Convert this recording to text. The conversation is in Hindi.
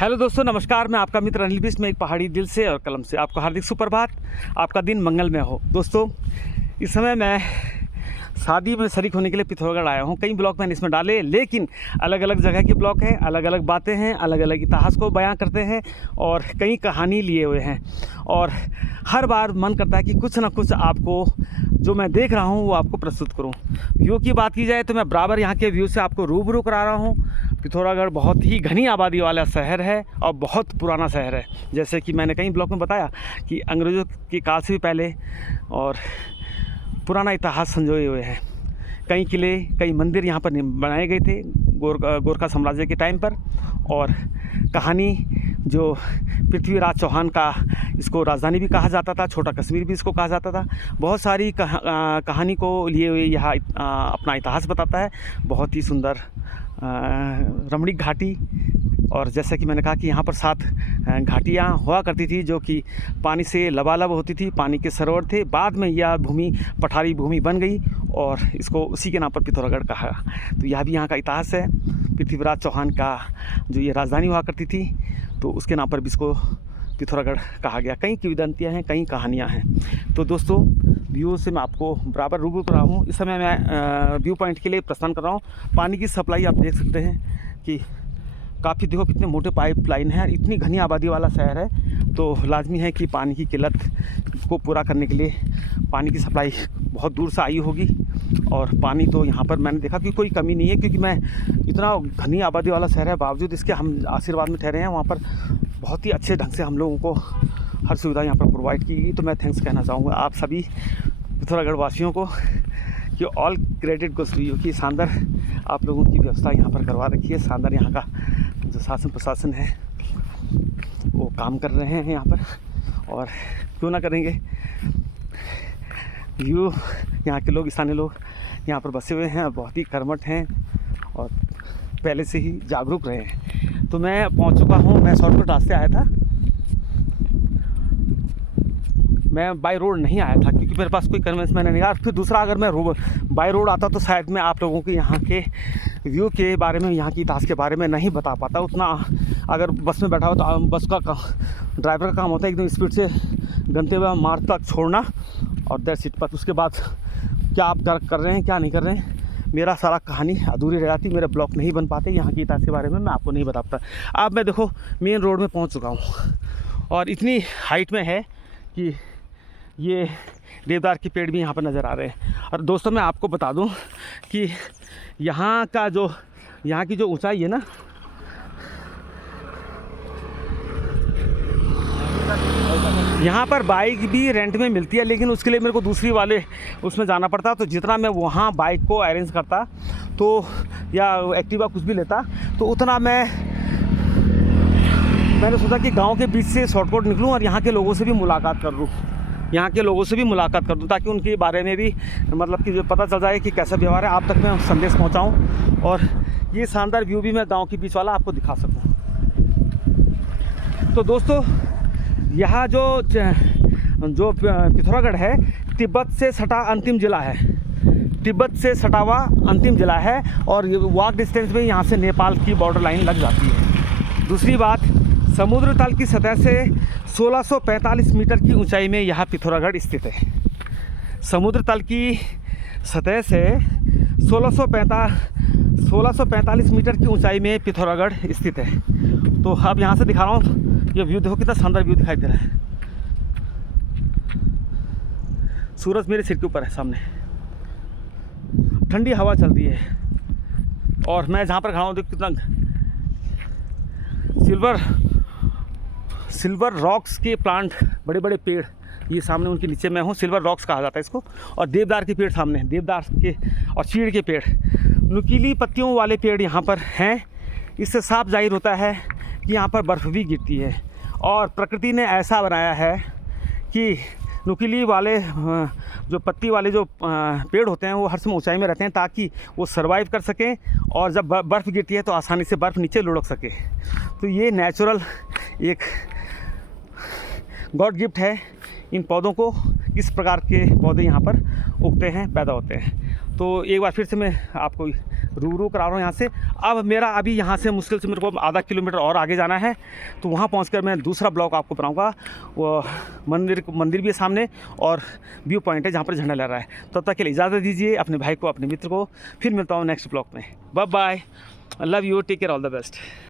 हेलो दोस्तों, नमस्कार। मैं आपका मित्र अनिल बिष्ट में एक पहाड़ी दिल से और कलम से आपको हार्दिक सुप्रभात। आपका दिन मंगलमय हो। दोस्तों, इस समय मैं शादी में शरीक होने के लिए पिथौरागढ़ आया हूँ। कई ब्लॉग मैंने इसमें डाले, लेकिन अलग अलग जगह के ब्लॉग हैं, अलग अलग बातें हैं, अलग अलग इतिहास को बयां करते हैं और कई कहानी लिए हुए हैं। और हर बार मन करता है कि कुछ ना कुछ आपको जो मैं देख रहा हूँ वो आपको प्रस्तुत करूँ। व्यू की बात की जाए तो मैं बराबर यहाँ के व्यू से आपको रूबरू करा रहा हूँ। पिथौरागढ़ बहुत ही घनी आबादी वाला शहर है और बहुत पुराना शहर है। जैसे कि मैंने कई ब्लॉग में बताया कि अंग्रेज़ों के काल से भी पहले और पुराना इतिहास संजोए हुए हैं। कई किले, कई मंदिर यहाँ पर बनाए गए थे गोरखा साम्राज्य के टाइम पर। और कहानी जो पृथ्वीराज चौहान का, इसको राजधानी भी कहा जाता था, छोटा कश्मीर भी इसको कहा जाता था। बहुत सारी कहानी को लिए हुए यह अपना इतिहास बताता है। बहुत ही सुंदर रमणीक घाटी। और जैसा कि मैंने कहा कि यहाँ पर 7 घाटियाँ हुआ करती थी जो कि पानी से लबालब होती थी, पानी के सरोवर थे। बाद में यह भूमि पठारी भूमि बन गई और इसको उसी के नाम पर पिथौरागढ़ कहा। तो यह भी यहाँ का इतिहास है। पृथ्वीराज चौहान का जो ये राजधानी हुआ करती थी, तो उसके नाम पर भी इसको पिथौरागढ़ कहा गया। कई किंवदंतियाँ हैं, कई कहानियाँ हैं। तो दोस्तों, व्यू से मैं आपको बराबर रूबरू कर रहा हूँ। इस समय मैं व्यू पॉइंट के लिए प्रस्थान कर रहा हूँ। पानी की सप्लाई आप देख सकते हैं कि काफ़ी, देखो कितने मोटे पाइप लाइन है। इतनी घनी आबादी वाला शहर है तो लाजमी है कि पानी की किल्लत को पूरा करने के लिए पानी की सप्लाई बहुत दूर से आई होगी। और पानी तो यहाँ पर मैंने देखा कि कोई कमी नहीं है, क्योंकि मैं इतना घनी आबादी वाला शहर है, बावजूद इसके हम आशीर्वाद में ठहरे हैं। वहाँ पर बहुत ही अच्छे ढंग से हम लोगों को हर सुविधा यहाँ पर प्रोवाइड की गई। तो मैं थैंक्स कहना चाहूँगा आप सभी पिथौरागढ़ वासियों को कि all credit goes to you कि शानदार आप लोगों की व्यवस्था यहाँ पर करवा रखी है। शानदार यहाँ का जो शासन प्रशासन है वो काम कर रहे हैं यहाँ पर, और क्यों ना करेंगे। व्यू यहाँ के लोग, स्थानीय लोग यहाँ पर बसे हुए हैं, बहुत ही कर्मठ हैं और पहले से ही जागरूक रहे हैं। तो मैं पहुँच चुका हूँ। मैं शॉर्टकट रास्ते आया था, मैं बाय रोड नहीं आया था क्योंकि मेरे पास कोई कन्वेंस मैंने नहीं। फिर दूसरा, अगर मैं बाय रोड आता तो शायद मैं आप लोगों को यहाँ के व्यू के बारे में, यहाँ की इतिहास के बारे में नहीं बता पाता उतना। अगर बस में बैठा हो तो बस का ड्राइवर का काम होता है एकदम स्पीड से गंतव्य मार्ग तक छोड़ना और दैट्स इट। पर उसके बाद क्या आप कर रहे हैं, क्या नहीं कर रहे हैं, मेरा सारा कहानी अधूरी रह जाती। मेरे ब्लॉग नहीं बन पाते यहाँ की इतिहास के बारे में, मैं आपको नहीं बता पाता। अब मैं देखो मेन रोड में पहुँच चुका हूँ और इतनी हाइट में है कि ये देवदार के पेड़ भी यहाँ पर नज़र आ रहे हैं। और दोस्तों, मैं आपको बता दूं कि यहाँ की जो ऊंचाई है ना, यहाँ पर बाइक भी रेंट में मिलती है, लेकिन उसके लिए मेरे को दूसरी वाले उसमें जाना पड़ता। तो जितना मैं वहाँ बाइक को अरेंज करता तो, या एक्टिवा कुछ भी लेता, तो उतना मैंने सोचा कि गांव के बीच से शॉर्टकट निकलूं और यहाँ के लोगों से भी मुलाकात कर दूं, ताकि उनके बारे में भी मतलब कि जो पता चल जाए कि कैसा व्यवहार है, आप तक मैं संदेश पहुँचाऊँ और ये शानदार व्यू भी मैं गांव के बीच वाला आपको दिखा सकूँ। तो दोस्तों, यहाँ जो पिथौरागढ़ है, तिब्बत से सटा अंतिम ज़िला है। तिब्बत से सटा हुआ अंतिम ज़िला है और वॉक डिस्टेंस में यहाँ से नेपाल की बॉर्डर लाइन लग जाती है। दूसरी बात, समुद्र तल की सतह से 1645 मीटर की ऊंचाई में यह पिथौरागढ़ स्थित है। समुद्र तल की सतह से 1645 मीटर की ऊंचाई में पिथौरागढ़ स्थित है। तो अब यहाँ से दिखा रहा हूँ, ये व्यू देखो कितना शानदार व्यू दिखाई दे रहा है। सूरज मेरे सिर के ऊपर है सामने, ठंडी हवा चलती है और मैं जहाँ पर खड़ा हूँ देखो कितना सिल्वर रॉक्स के प्लांट, बड़े बड़े पेड़, ये सामने उनके नीचे मैं हूँ। सिल्वर रॉक्स कहा जाता है इसको। और देवदार के पेड़ सामने, देवदार के और चीड़ के पेड़, नुकीली पत्तियों वाले पेड़ यहाँ पर हैं। इससे साफ जाहिर होता है कि यहाँ पर बर्फ़ भी गिरती है और प्रकृति ने ऐसा बनाया है कि नुकीली वाले जो पत्ती वाले जो पेड़ होते हैं वो हर समय ऊंचाई में रहते हैं, ताकि वो सर्वाइव कर सकें और जब बर्फ़ गिरती है तो आसानी से बर्फ़ नीचे लुढ़क सके। तो ये नेचुरल एक गॉड गिफ्ट है इन पौधों को। इस प्रकार के पौधे यहाँ पर उगते हैं, पैदा होते हैं। तो एक बार फिर से मैं आपको रूबरू करा रहा हूँ यहाँ से। अब मेरा अभी यहाँ से मुश्किल से मेरे को आधा किलोमीटर और आगे जाना है, तो वहाँ पहुँचकर मैं दूसरा ब्लॉग आपको बनाऊँगा। वो मंदिर भी है सामने और व्यू पॉइंट है जहाँ पर झंडा लहरा रहा है। तब तक के लिए इजाज़त दीजिए अपने भाई को, अपने मित्र को। फिर मिलता हूँ नेक्स्ट ब्लॉग में। Bye bye, love you, take care, all the best.